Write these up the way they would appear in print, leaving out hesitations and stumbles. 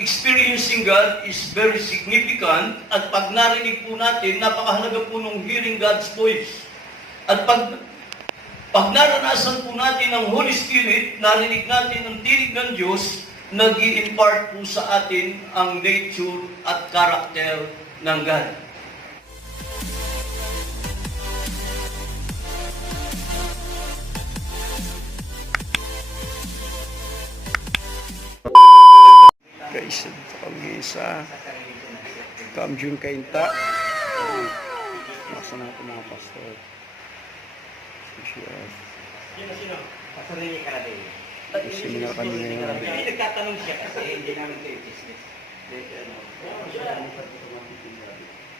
Experiencing God is very significant at pag narinig po natin, napakahalaga po nung hearing God's voice. At pag naranasan po natin ang Holy Spirit, narinig natin ang tinig ng Diyos, nag-i-impart po sa atin ang nature at karakter ng God. Guys, pag-isa Kamjun Kainta. Nasa na ito mga pastor. Sino? Pasarili ka na din. Seminar kami ngayon. Hindi nagtatanong siya kasi hindi namin kayo business.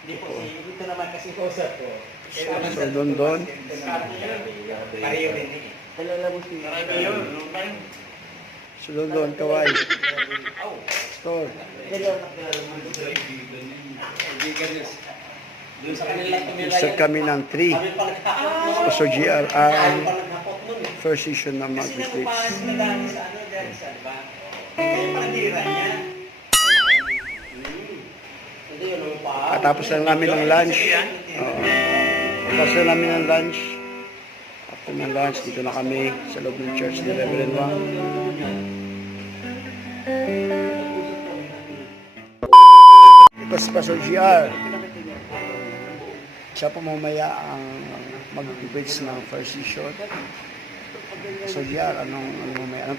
Hindi po, ito naman kasi kausap ko. So, Don. Kariyo rin eh. Talala mo si Kariyo. So, Don, kaway. Store. Start kami ng 3. Pastor GR ang first season ng Mag-Retreats. Tapos na namin ng lunch. Tapos na namin ng lunch. After ng lunch, dito na kami sa loob ng church ni Reverend Wang. Ito si Pastor GR. Siya po mamaya ang mag-preach ng first season. So GR, anong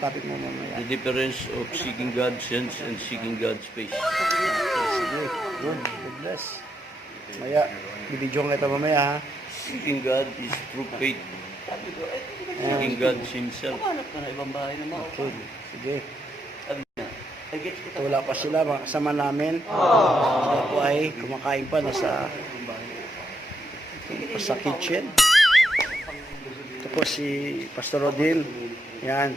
topic mo mamaya? The difference of seeking God's sense and seeking God's face. Sige, good bless. Maya, bibidyo kita mamaya ha. Seeking God is through faith. Seeking God Himself. Okay, sige. Wala pa sila, mga kasama namin. Sila po ay kumakain pa sa kitchen. Ito po si Pastor Rodil. Yan.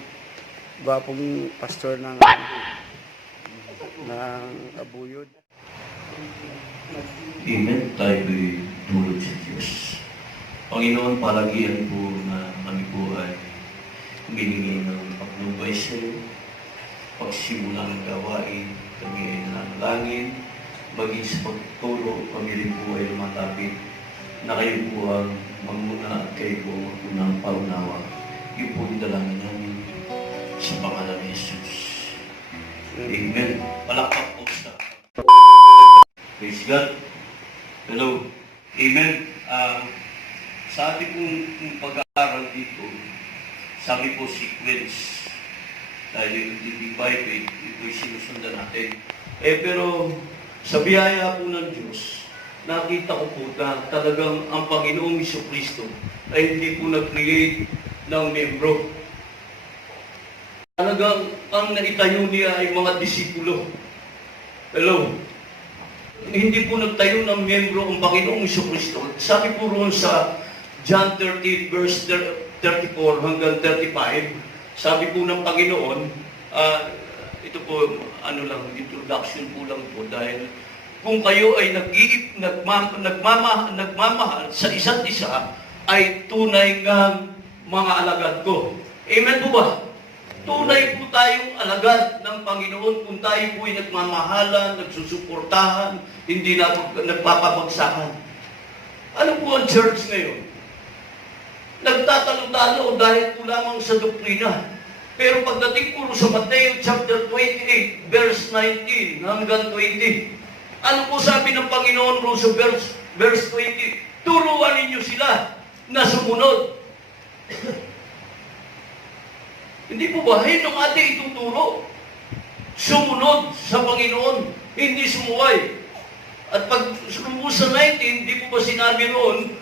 Gwapong pastor ng Abuyod. Amen. Tayo ay dulog sa Diyos. Panginoon, palagian po na kami po ay humihingi ng paglumbay sa iyo. Pagsimula ng gawain, kami ay nanalangin. Maging sa pagtuturo, kami rin po ay lumatapit na kayo po ang manguna at kayo po ang unang paunawa. Yun po yung dalangin namin sa pangalan ni Jesus. Amen. Palakpak po sa praise God. Hello. Amen. Sa ating pong pag-aaral dito, sabi po sequence. Tayo yung divide, ito'y sinusundan natin. Pero sa biyaya po ng Diyos, nakita ko po na talagang ang Panginoong Jesucristo ay hindi po nag-create ng membro. Talagang ang naitayo niya ay mga disipulo. Hello? Hindi po nagtayo ng membro ang Panginoong Jesucristo. Sabi po roon sa John 30 verse 34 hanggang 35, sabi po ng Panginoon, ito po, introduction po lang po dahil kung kayo ay nagmamahal sa isa't isa, ay tunay ngang mga alagad ko. Amen po ba? Tunay po tayong alagad ng Panginoon kung tayo po ay nagmamahalan, nagsusuportahan, hindi na nagpapabagsakan. Ano po ang church ngayon? Nagtatalo-talo dahil po lamang sa doktrina. Pero pagdating po sa Mateo chapter 28, verse 19 hanggang 20, ano po sabi ng Panginoon po sa verse 20? Turuan ninyo sila na sumunod. Hindi po ba? Yun ang ating ituturo. Sumunod sa Panginoon, hindi sumuway. At pag sumubo sa 19, hindi po ba sinabi roon,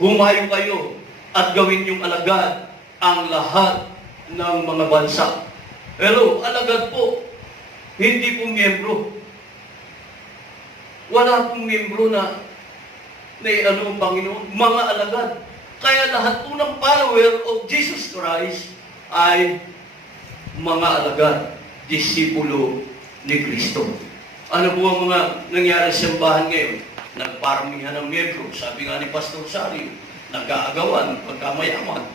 humayo kayo at gawin yung alagad ang lahat ng mga bansa. Hello, alagad po. Hindi po miyembro. Wala pong miyembro na ang Panginoon, mga alagad. Kaya lahat po ng follower of Jesus Christ ay mga alagad, disipulo ni Kristo. Ano po ang mga nangyari sa simbahan ngayon? Nagparamihan ng miyembro. Sabi nga ni Pastor Sari, nag-aagawan, pagkamayaman.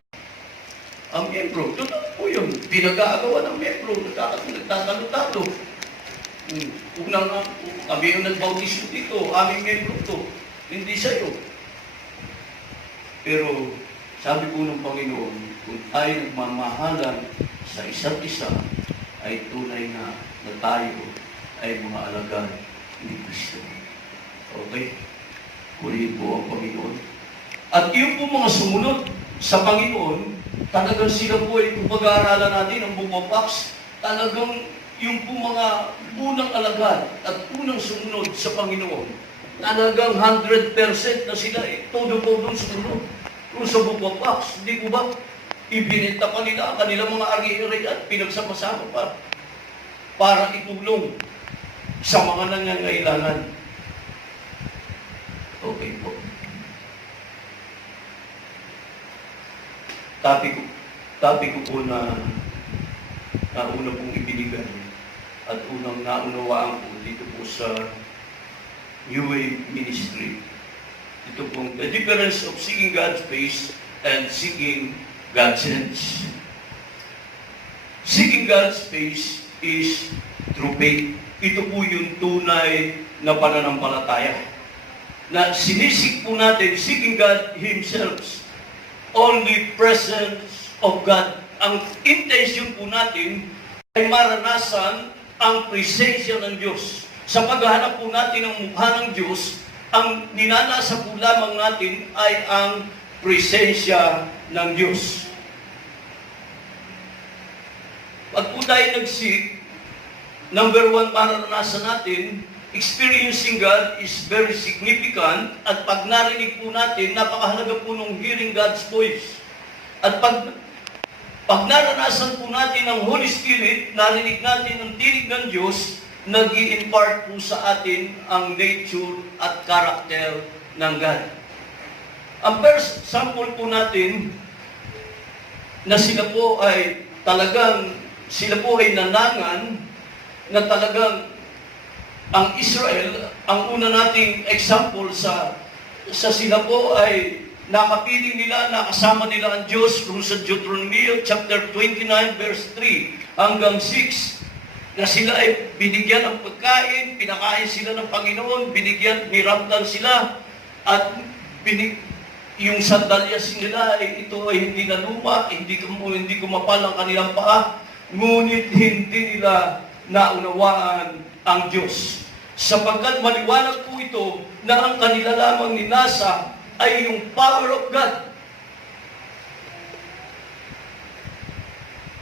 Ang miyembro, totoo po yun. Pinag-aagawan ng miyembro, nagtatalo-talo. Unang kami yung nagbautisyo dito, aming membro to, hindi sa'yo. Pero sabi po ng Panginoon, kung tayo nagmamahalan sa isa't isa, ay tunay na tayo ay mga alagad ni Kristo. Okay? Kulihin po ang Panginoon. At yung po mga sumunod sa Panginoon, talagang sila po ay kung pag-aaralan natin ang Book of Acts, talagang yung po mga unang alagad at unang sumunod sa Panginoon, talagang 100% na sila todo-todo sumunod. Kung sa Book of Acts, hindi ko ba, ibinenta pa nila ang kanilang mga ari-ari at pinagsama-sama pa para itulong sa mga nangangailangan. Okay po. Topic ko po na una pong ibinigay at unang naunawaan ko dito po sa New Way Ministry. Ito pong the difference of seeking God's face and seeking God's hands. Seeking God's face is through faith. Ito po yung tunay na pananampalataya. Na sinisik po natin, seeking God Himself, only presence of God. Ang intention po natin ay maranasan ang presensya ng Diyos. Sa paghahanap po natin ng mukha ng Diyos, ang ninanasa po lamang natin ay ang presensya ng Diyos. Pag po tayo nag-seek, number one, maranasan natin, experiencing God is very significant at pag narinig po natin, napakahalaga po nung hearing God's voice. At pag naranasan po natin ang Holy Spirit, narinig natin ang tinig ng Diyos, nag-i-impart po sa atin ang nature at character ng God. Ang first sample po natin na sila po ay nanangan na talagang ang Israel, ang una nating example sa sila po ay nakapiling nila, nakasama nila ang Diyos kung sa Deuteronomy chapter 29 verse 3 hanggang 6 na sila ay binigyan ng pagkain, pinakain sila ng Panginoon, niramdan sila at yung sandalyas nila ay ito ay hindi na luma, hindi kumapal ang kanilang paa, ngunit hindi nila naunawaan ang Diyos. Sapagkat maliwanag po ito na ang kanila lamang ninasa ay yung power of God.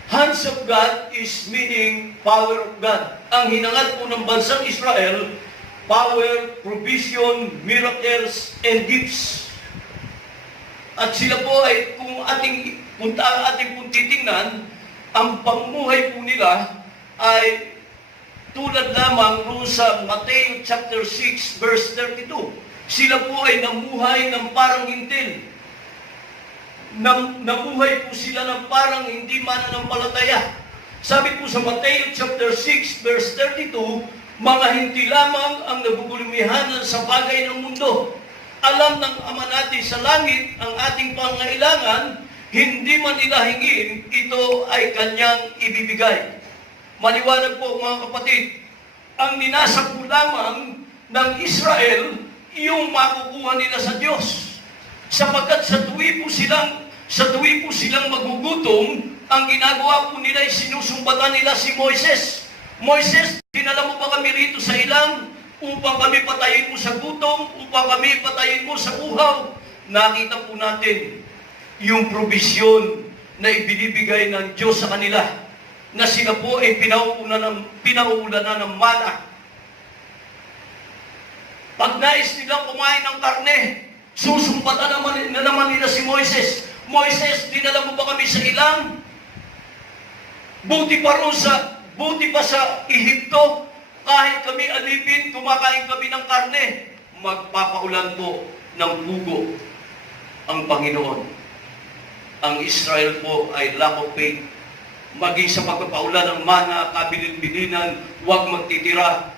Hands of God is meaning power of God. Ang hinangad po ng bansang Israel, power, provision, miracles, and gifts. At sila po ay, kung ating pong titingnan, ang pamumuhay po nila ay tulad lamang roon sa Mateo chapter 6 verse 32. Sila po ay namuhay ng parang hintil. Namuhay po sila ng parang hindi mananampalataya. Sabi po sa Mateo chapter 6 verse 32, mga hindi lamang ang nagugulumihanan sa bagay ng mundo. Alam ng Ama natin sa langit ang ating pangailangan, hindi man nila hingin, ito ay kanyang ibibigay. Maliwanag po mga kapatid, ang ninasa po lamang ng Israel, yung makukuha nila sa Diyos. Sapagkat sa tuwi po silang magugutom, ang ginagawa po nila ay sinusumbatan nila si Moises. Moises, dinala mo ba kami rito sa ilang upang kami patayin mo sa gutom, upang kami patayin mo sa uhaw? Nakita po natin yung probisyon na ibinibigay ng Diyos sa kanila, na sila po ay pinauulanan ng mana. Pag nais nilang kumain ng karne, susumpatan na naman nila si Moises. Moises, dinala mo ba kami sa ilang? Buti pa sa Ehipto, kahit kami alipin, kumakain kami ng karne, magpapaulan po ng pugo ang Panginoon. Ang Israel po ay lack of faith. Maging sa pagpapaulan ng mana, kabilin-bilinan, huwag magtitira.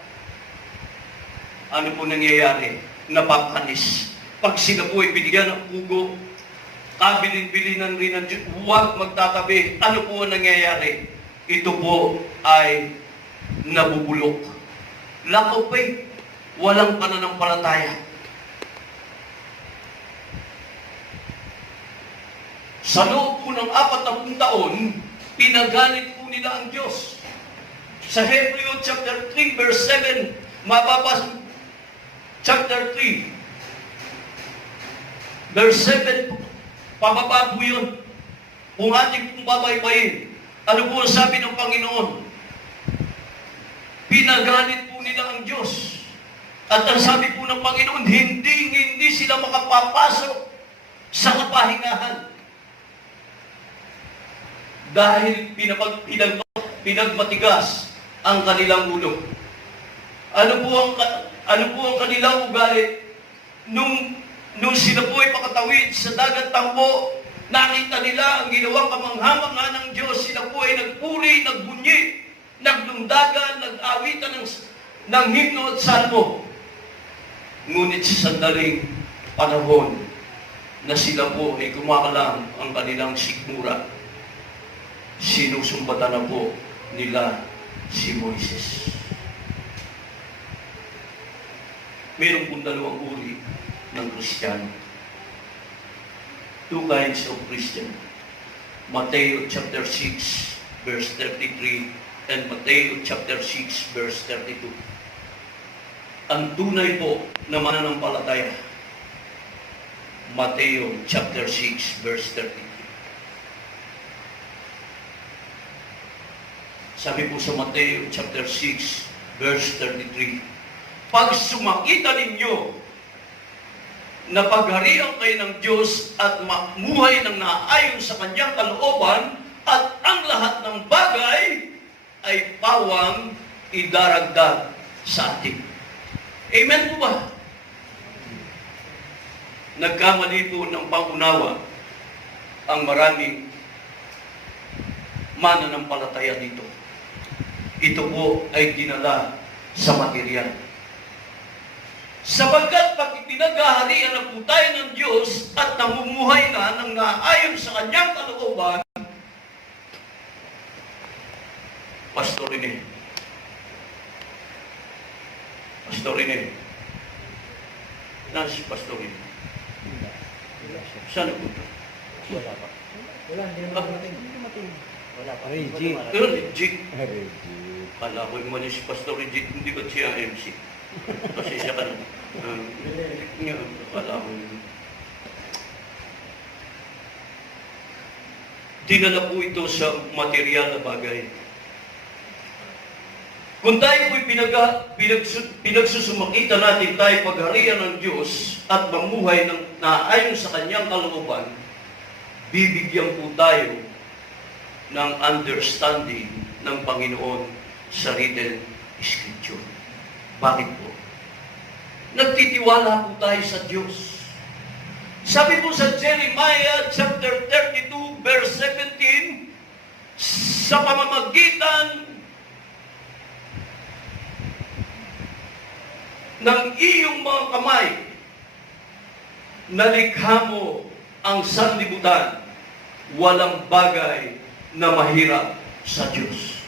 Ano po nangyayari? Napapanis. Pag sila po ay binigyan ng pugo, kabilin-bilinan rin ng Diyos, huwag magtatabi. Ano po ang nangyayari? Ito po ay nabubulok. Lack of faith. Walang pananampalataya. Sa loob po ng 40 taon, pinagalit po nila ang Diyos. Sa Hebreo chapter 3 verse 7, mababasa chapter 3 verse 7, pababa po yun. Kung ating pong babaybayin, ano po ang sabi ng Panginoon? Pinagalit po nila ang Diyos. At ang sabi po ng Panginoon, hindi sila makapapasok sa kapahingahan. Dahil pinagmatigas ang kanilang ulo. Ano po ang kanilang ugali? Nung sila po ay pakatawid sa dagat tambo, nakita nila ang ginawang kamangha-mangha ng Diyos. Sila po ay nagpuri, nagbunyi, nagdumdagan, nag-awitan ng himno at salmo. Ngunit sa sandaling panahon na sila po ay kumakalam ang kanilang sikmura, sinusumbatan na po nila si Moises. Meron pong dalawang uri ng Kristiyano. Two kinds of Christian. Mateo chapter 6 verse 33 and Mateo chapter 6 verse 32. Ang tunay po na mananampalataya. Mateo chapter 6 verse 33. Sabi po sa Mateo chapter 6 verse 33, pag sumakita ninyo na pagharian kayo ng Diyos at mamuhay ng naayon sa kanyang kalooban at ang lahat ng bagay ay pawang idaragdag sa atin. Amen po ba? Nagkamali po ng pangunawa ang maraming mananampalataya dito. Ito po ay dinala sa material. Sapagkat pag ipinaghaharian na po tayo ng Diyos at namumuhay na ng naayon sa kanyang kalooban, Pastor Rene, nasa si Pastor Rene? Saan po ito? Wala pa. Wala, hindi naman dumating. Wala pa. Reggie. Pero Reggie, Reggie. kala ko yung mali si Pastor Reggie, hindi ba siya MC? Kasi siya ka na. Kala ko yun. Dinala po ito sa material na bagay. Kung tayo po'y pinagsusumakita natin tayo pagharian ng Diyos at mamuhay ng naayon sa kanyang kalooban, bibigyan po tayo ng understanding ng Panginoon sa written scripture. Bakit po? Nagtitiwala po tayo sa Diyos. Sabi po sa Jeremiah chapter 32 verse 17, sa pamamagitan ng iyong mga kamay, nalikha mo ang sanlibutan, walang bagay na mahirap sa Diyos.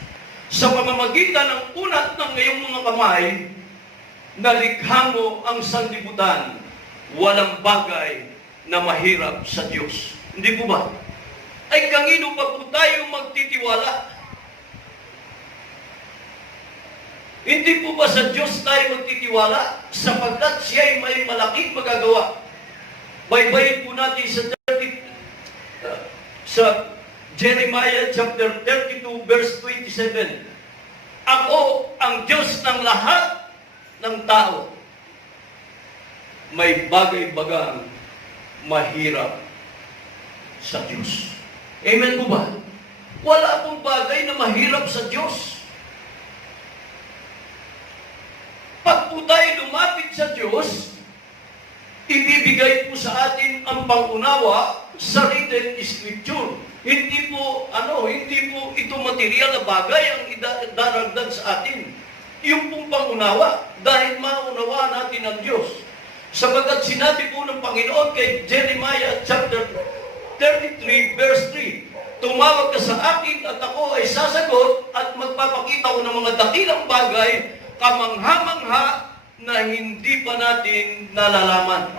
Sa pamamagitan ng unat ng iyong mga kamay, nalikha mo ang sanlibutan, walang bagay na mahirap sa Diyos. Hindi po ba? Ay kanino pa po tayo magtitiwala? Hindi po ba sa Diyos tayo magtitiwala sapagkat siya ay may malaking magagawa? Baybayin po natin sa Jeremiah chapter 32 verse 27. Ako ang Diyos ng lahat ng tao. May bagay-bagang mahirap sa Diyos. Amen po ba? Wala pong bagay na mahirap sa Diyos. Pag po tayo lumapit sa Diyos, ibibigay po sa atin ang pangunawa sa written scripture. Hindi po ito material na bagay ang idaragdag sa atin. Yung pong pangunawa, dahil maunawa natin ang Diyos. Sapagkat sinabi po ng Panginoon kay Jeremiah chapter 33 verse 3, tumawag ka sa akin at ako ay sasagot at magpapakita ko ng mga dakilang bagay kamangha-mangha na hindi pa natin nalalaman.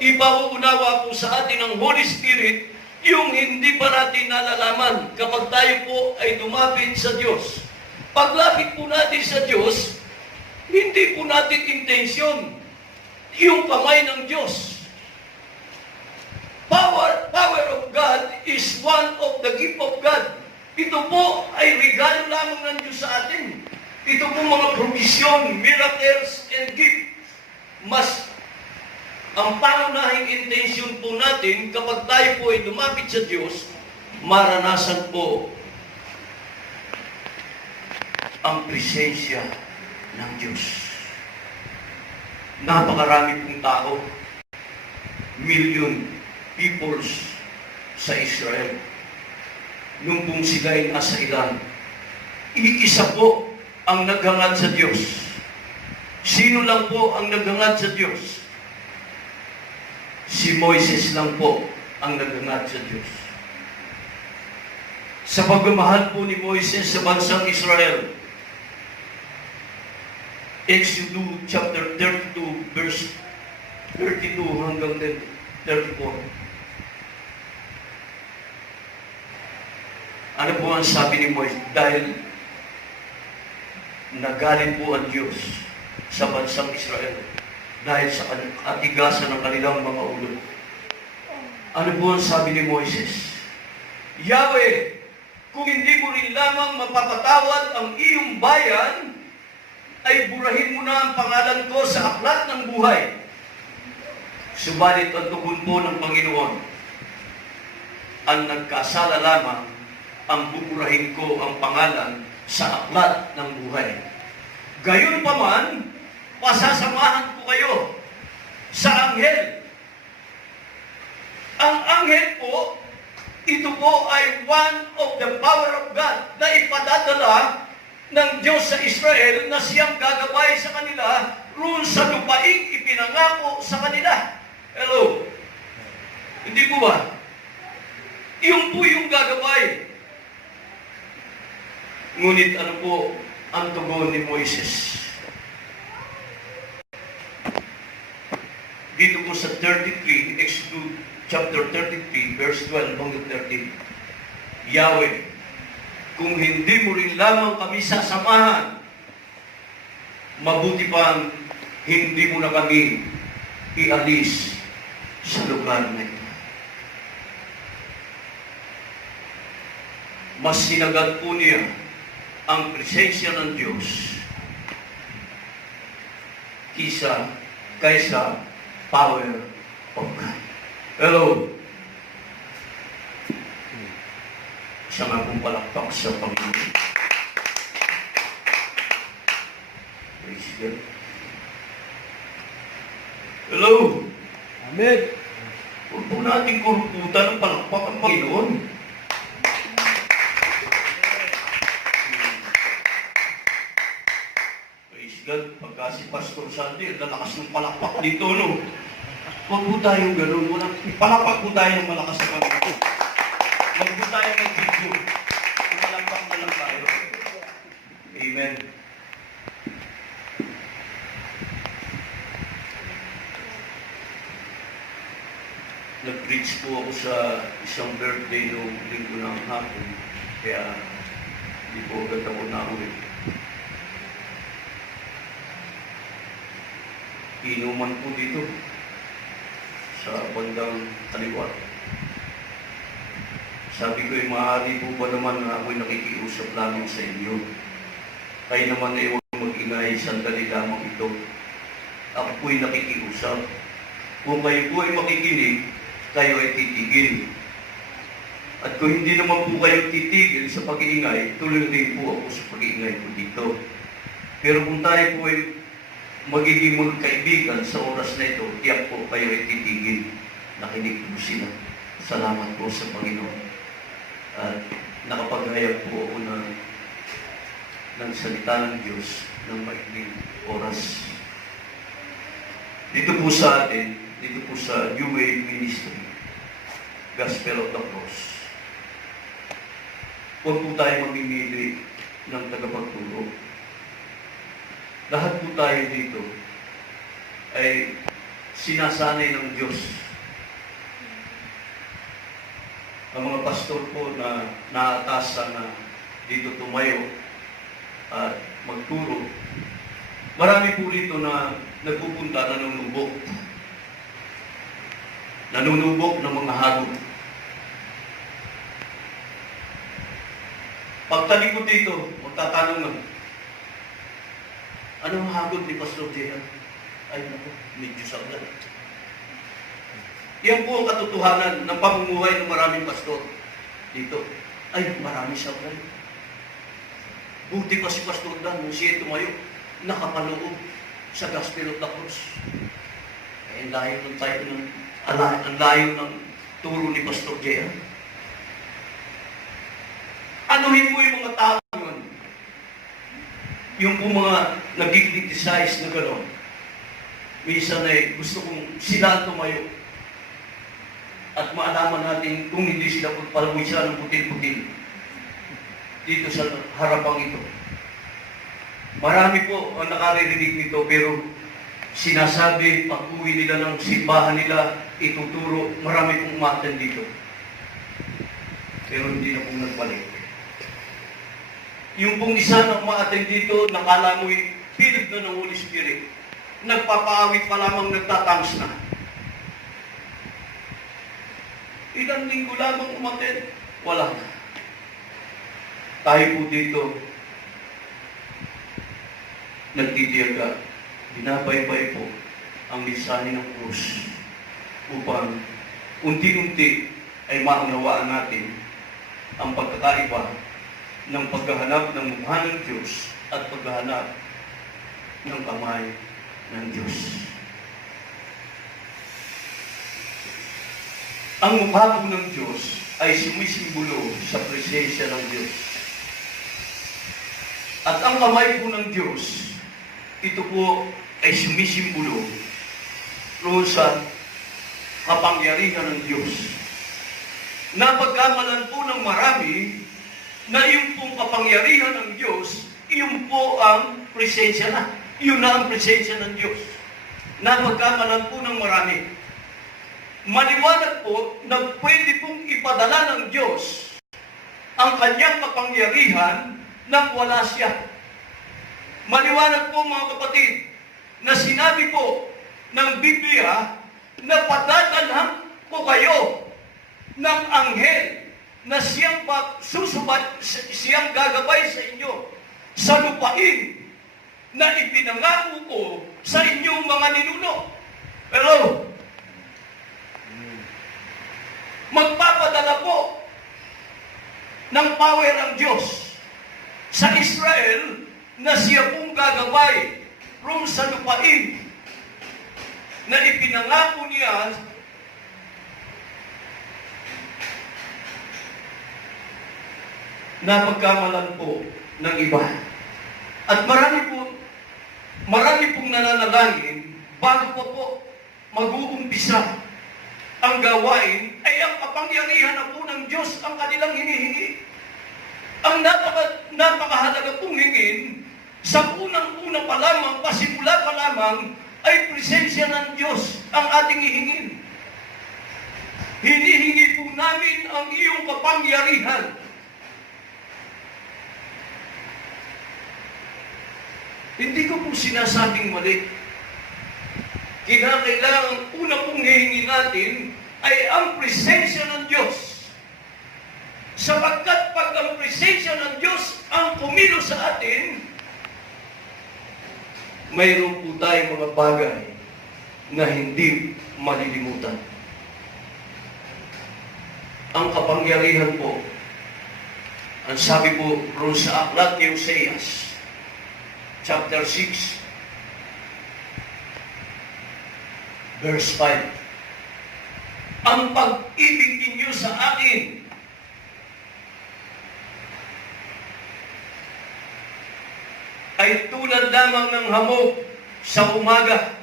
Ipauunawa po sa atin ng Holy Spirit yung hindi pa natin nalalaman kapag tayo po ay lumapit sa Diyos. Paglapit po natin sa Diyos, hindi po natin intensyon yung kamay ng Diyos. Power of God is one of the gift of God. Ito po ay regalo lamang ng Diyos sa atin. Ito po mga provision, miracles, and gift. Mas ang pangunahing intention po natin kapag tayo po ay lumapit sa Diyos, maranasan po ang presensya ng Diyos. Napakarami pong tao, million peoples sa Israel. Nung pong sila ay nasa ilan, iisa po ang naghangad sa Diyos. Sino lang po ang naghangad sa Diyos? Si Moises lang po ang naghangad sa Diyos. Sa pagmamahal po ni Moises sa bansang Israel, Exodus chapter 32 verse 32 hanggang 34. Ano po ang sabi ni Moises? Dahil nagalit po ang Diyos sa bansang Israel dahil sa katigasan ng kanilang mga ulo. Ano po ang sabi ni Moises? Yahweh, kung hindi mo rin lamang mapapatawad ang iyong bayan, ay burahin mo na ang pangalan ko sa aklat ng buhay. Subalit ang tugon po ng Panginoon, ang nagkasala lamang ang buburahin ko ang pangalan sa aklat ng buhay. Gayon pa man, pasasamahan ko kayo sa anghel. Ang anghel po, ito po ay one of the power of God na ipadadala ng Diyos sa Israel na siyang gagabay sa kanila roon sa lupaing ipinangako sa kanila. Hello? Hindi po ba? Iyon po yung gagabay. Ngunit ano po ang tugon ni Moises? Dito po sa 33, Exodus chapter 33, verse 12 hanggang 13. Yahweh, kung hindi mo rin lamang kami sasamahan, mabuti pang hindi mo na kami ialis sa lugar na ito. Mas sinagad po niya ang presensya ng Diyos kaysa power of God. Hello? Isa nga pong palakpak sa Panginoon. Praise God. Hello? Amen. Huwag po natin kuruputan ng palakpak ang Panginoon. Praise God. Pagka si Pastor Sandy, lalakas ng palakpak dito, no? Huwag po tayong gano'n. Palakpak po tayo ng malakas sa Panginoon. Huwag po tayo ng video. Palakpak na lang tayo. Amen. Nag-preach po ako sa isang birthday noong linggo ng hapon. Kaya hindi po agad ako naulit. Inuman po dito sa bandang kaliwa. Sabi ko, maaari po ba naman na ako'y nakikiusap lamang sa inyo? Kayo naman ay huwag mag-ingay, sandali lamang ito. Ako po'y nakikiusap. Kung kayo po ay makikinig, kayo ay titigil. At kung hindi naman po kayo titigil sa pag-iingay, tuloy rin po ako sa pag-iingay po dito. Pero kung tayo po ay magiging magkaibigan sa oras na ito, tiyak po kayo ay titigil. Nakinig po sila. Salamat po sa Panginoon. At nakapaghayag po ako ng salita ng Diyos ng maikling oras. Dito po sa atin, dito po sa New Way Ministry, Gospel of the Cross, huwag po tayo mamimili ng tagapagturo. lahat po tayo dito ay sinasanay ng Diyos. Ang mga pastor po na naatasan na dito tumayo at magturo, marami po rito na nagpupunta, nanunubok ng mga hagod. Pagtalikod dito, magtatanong na, anong hagod ni Pastor Jehan? Ay naku, medyo sablan. Yan po ang katotohanan ng pamumuhay ng maraming pastor dito. Ay, marami sablan. Buti pa si Pastor Dan, nung siya tumayo, nakapaloob sa Gospel of the Cross. Ay, ang layo ng tayo ang layo ng turo ni Pastor Jehan. Anuhin mo yung mga tao yun. Yung po mga nag-criticize na gano'n. Minsan ay gusto kong sila tumayo. At maalaman natin kung hindi sila pagpalawisa ng putil-putil dito sa harapang ito. Marami po ang nakaririnig nito, pero sinasabi, pag-uwi nila ng simbahan nila, ituturo, marami pong umatan dito. Pero hindi na pong nagbalik. Yung pong isa na umatan dito, nakala mo'y pilit na ng Holy Spirit. Nagpapaawit pa lamang, nagtatangs na. Ilang linggo lamang umaten, wala na. Tayo po dito, nagtitiyaga, binabaybay po ang lisanin ng krus upang unti-unti ay maunawaan natin ang pagkakaiba ng paghahanap ng mukha ng Diyos at paghahanap ng kamay ng Diyos. Ang mukha po ng Diyos ay sumisimbolo sa presensya ng Diyos. At ang kamay po ng Diyos, ito po ay sumisimbolo roon sa kapangyarihan ng Diyos. Napagkamalan po ng marami na yung pong kapangyarihan ng Diyos, yung po ang presensya na. Yun na ang presensya ng Diyos. Napagkamalan po ng marami. Maliwanag po na pwede pong ipadala ng Diyos ang kanyang kapangyarihan nang wala siya. Maliwanag po mga kapatid na sinabi po ng Biblia na padadalhan ko kayo ng anghel na siyang siyang gagabay sa inyo sa lupain na ipinangako ko sa inyong mga ninuno. Pero magpapadala po ng power ang Diyos sa Israel na siya pong gagabay roon sa lupain na ipinangako niya na pagkamalan po ng iba. At marami pong nananalangin bago po mag-uumpisa ang gawain, ay ang kapangyarihan na po ng Diyos ang kanilang hinihingi. Ang napakahalaga pong hingin, sa unang-una pa lamang, pasimula pa lamang, ay presensya ng Diyos ang ating hihingin. Hinihingi po namin ang iyong kapangyarihan. Hindi ko po sinasabing mali. Kinakailangan una pong hihingin natin ay ang presensya ng Diyos. Sapagkat pag ang presensya ng Diyos ang kumilos sa atin, mayroon po tayong mga bagay na hindi malilimutan. Ang kapangyarihan po, ang sabi po roon sa aklat ni Oseas, chapter 6, verse 5. Ang pag-ibig ninyo sa akin ay tulad lamang ng hamog sa umaga.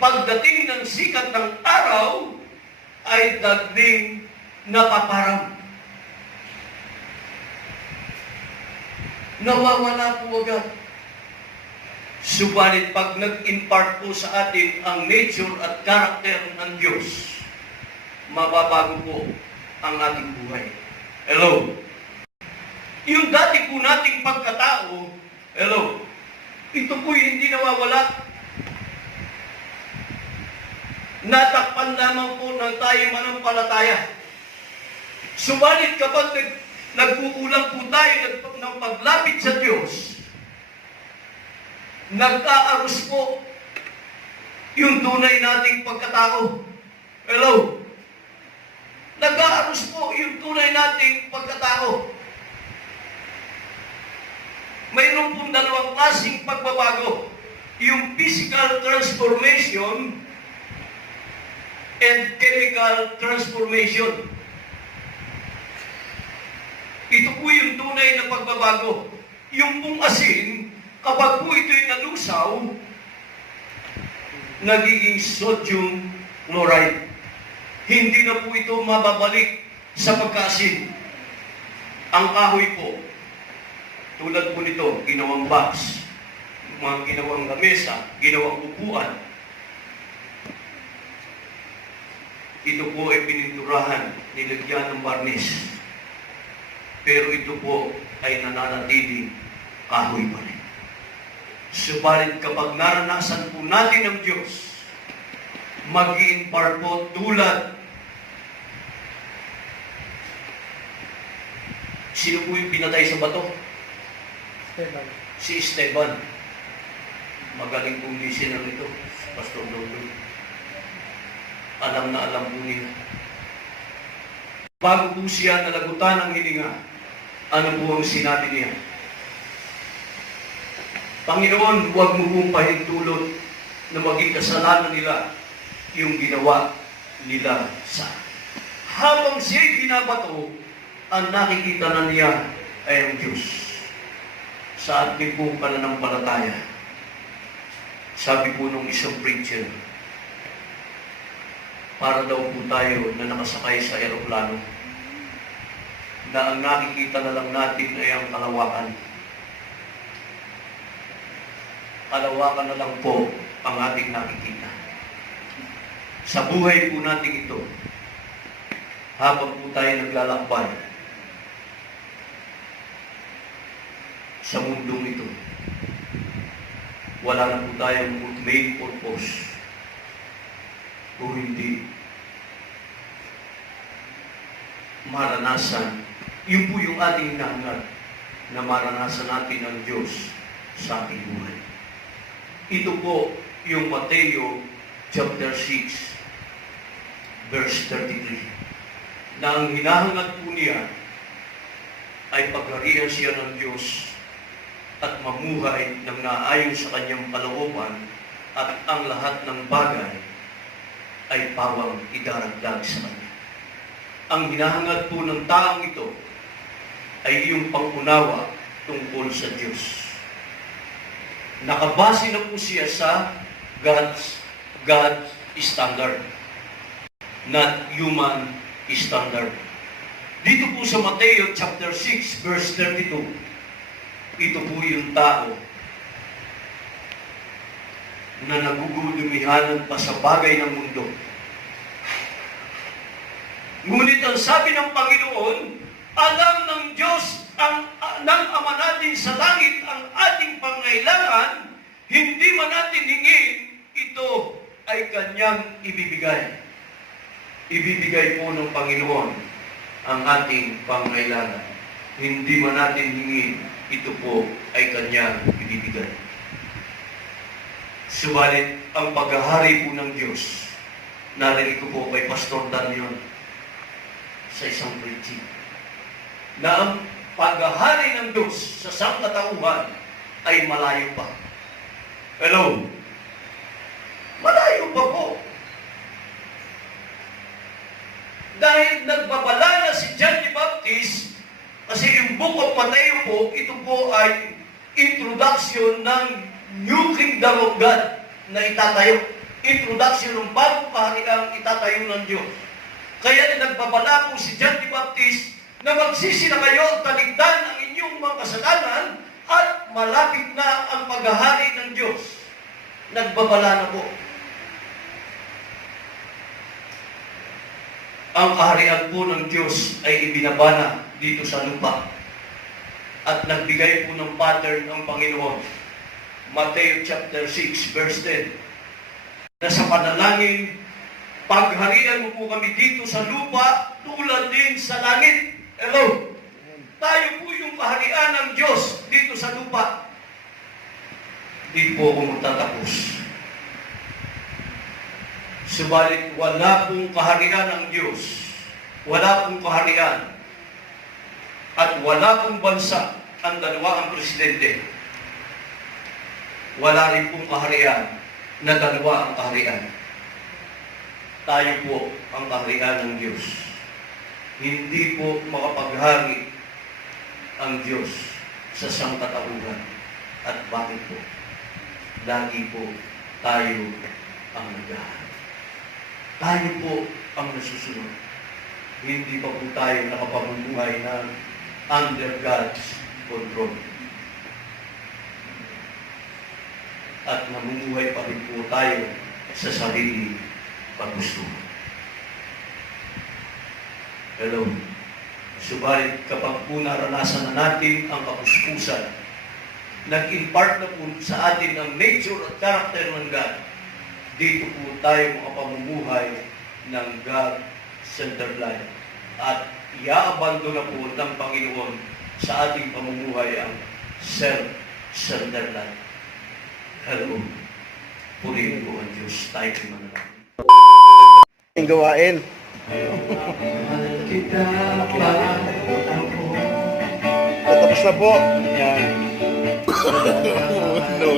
Pagdating ng sikat ng araw, ay dagding napaparang. nawawala po agad. Subalit pag nag-impart po sa atin ang nature at character ng Diyos, mababago po ang ating buhay. Hello? Yung dati po nating pagkatao, hello, ito po'y hindi nawawala. Natakpan lamang po ng tayo manampalataya. Subalit kapag nagkukulang po tayo ng paglapit sa Diyos, nagkaaros po yung tunay nating pagkatao. Hello? Nagkaaros po yung tunay nating pagkatao. Mayroon pong dalawang klaseng pagbabago. Yung physical transformation and chemical transformation. Ito po yung tunay na pagbabago. Yung pong asin, kapag po ito'y nalusaw, nagiging sodium chloride. Hindi na po ito mababalik sa pagkaasin. Ang kahoy po, tulad po nito, ginawang box, mga ginawang lamesa, ginawang upuan. Ito po ay pininturahan, nilagyan ng varnish. Pero ito po ay nananatiling kahoy pa rin. Subalit kapag naranasan po natin ang Diyos, mag-i-impart po tulad. Sino po yung pinatay sa bato? Si Esteban. Magaling pong listener nito, Pastor Dodo. Alam na alam po niya. Bago po siya nalagutan ng hininga, ano po ang sinabi niya? Panginoon, huwag mo pong pahintulot na maging kasalanan nila yung ginawa nila sa habang siya'y binabato, ang nakikita na niya ay ang Diyos. Sa ating pong pananampalataya, sabi po nung isang preacher, para daw po tayo na nakasakay sa eroplano, na ang nakikita na lang natin ay ang kalawakan. Kalawakan na lang po ang ating nakikita. Sa buhay po natin ito, habang po tayo naglalakbay sa mundong ito, wala na po tayong main purpose kung hindi maranasan. Yun po yung ating hinahangat, na maranasan natin ang Diyos sa ating buhay. Ito po yung Mateo chapter 6 verse 33, na ang hinahangat po niya ay pagharian siya ng Diyos at mamuhay ng naayon sa kanyang kalooban, at ang lahat ng bagay ay pawang idaragdag sa kanya. Ang hinahangad po ng taong ito ay yung pangunawa tungkol sa Diyos. Nakabase na po siya sa God's standard, not human standard. Dito po sa Mateo chapter 6 verse 32, ito po yung tao na nagugulumihanan pa sa bagay ng mundo. Ngunit ang sabi ng Panginoon, alam ng Diyos ng Ama natin sa langit ang ating pangailangan, hindi man natin hingin, ito ay Kanyang ibibigay. Ibibigay po ng Panginoon ang ating pangailangan. Hindi man natin hingin, ito po ay Kanyang ibibigay. Subalit, ang paghahari po ng Diyos, narinig ko po kay Pastor Daniel sa isang preaching, na ang paghahari ng Diyos sa sangkatauhan ay malayo pa. Hello? Malayo pa po. Dahil nagbabala na si John the Baptist, kasi yung Book of Mateo po, ito po ay introduction ng New Kingdom of God na itatayo. Introduction ng bagong kahariang itatayo ng Diyos. Kaya nagbabala po si John the Baptist na magsisi na kayo at taligdan ang inyong mga kasalanan At malapit na ang paghahari ng Diyos. Nagbabala na po. Ang kaharian po ng Diyos ay ibinabana dito sa lupa. At nagbigay po ng pattern ang Panginoon. Matthew chapter 6 verse 10. Na sa panalangin, pagharian mo po kami dito sa lupa tulad din sa langit. Hello? Tayo po yung kaharian ng Diyos dito sa lupa. Di po ako magtatapos. Subalit wala pong kaharian ng Diyos. Wala pong kaharian. At wala pong bansa ang dalawa ang presidente. Wala rin pong kaharian na dalawa ang kaharian. Tayo po ang kaharian ng Diyos. Hindi po makapaghari ang Diyos sa sangkatauhan. At bakit po? Lagi po tayo ang naghahari. Tayo po ang nasusunod. Hindi pa po tayo nakapamumuhay ng under God's control. At namumuhay pa rin po tayo sa sarili paggusto. Hello. Subalit kapag po naranasan na natin ang kapuspusan, nag-impart na po sa atin ang nature at character ng God, dito po tayo makapamumuhay ng God-centered life. At iaabando na po ng Panginoon sa ating pamumuhay ang self-centered life. Hello. Purihin po ang Diyos. Tayo manalangin. Ang gawain. Tapos na po. Yan. No.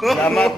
Salamat.